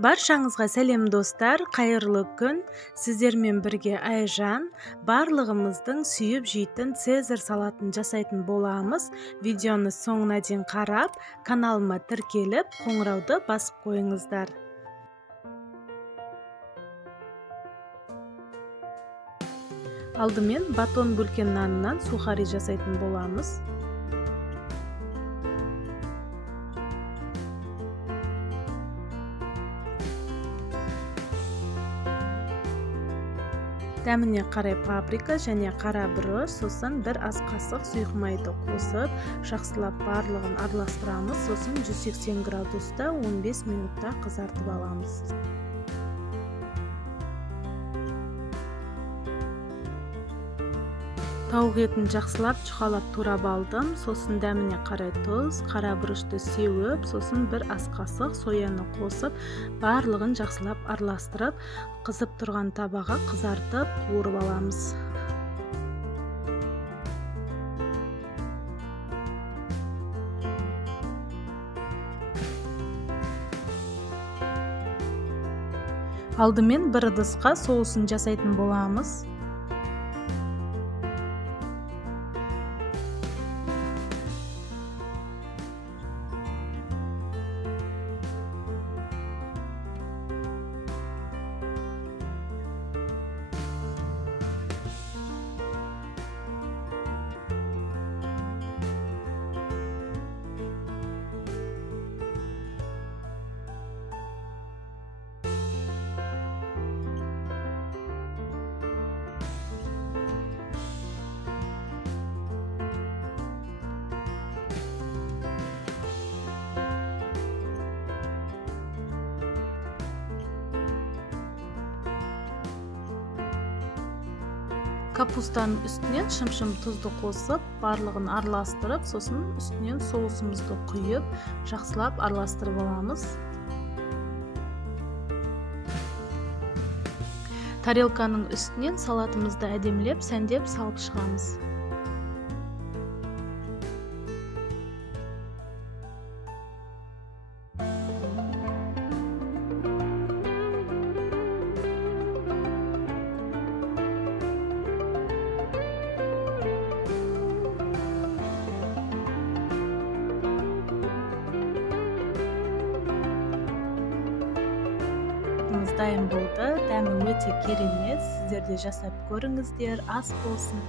Баршаңызға сәлем достар, қайырлы күн. Сіздермен бірге Айжан. Барлығымыздың сүйіп жейтін Цезарь салатын жасайтын боламыз. Видеоны соңына дейін қарап, каналыма тіркеліп, қоңырауды басып қойыңыздар. Алдымен батон бөлкен нанынан сухари жасайтын боламыз. Дәміне қарай паприка және қара бұрыш, сосын бір ас қасық сұйық майды қосып, жақсылап барлығын араластырамыз. Сосын 180 градуста 15 минутта қызартып аламыз. Тауық етін жақсылап чұқалап турап алдым. Сосын дәміне қарай тұз, қара бұрышты сеуіп, сосын бір ас қасық сояны қосып, барлығын жақсылап араластырып, қызып тұрған табаға қызартып қуырып аламыз. Алдымен бір ыдысқа соусын жасайтын боламыз. Капустаның үстінен шым-шым тұзды қосып, барлығын араластырып, сосын үстінен соусымызды құйып, жақсылап араластырып аламыз. Тарелканың үстінен салатымызды әдемілеп, сәндеп салып шығамыз. Дайын болды. Дәмі өте керемет. Сіздер де жасап көріңіздер. Ас болсын.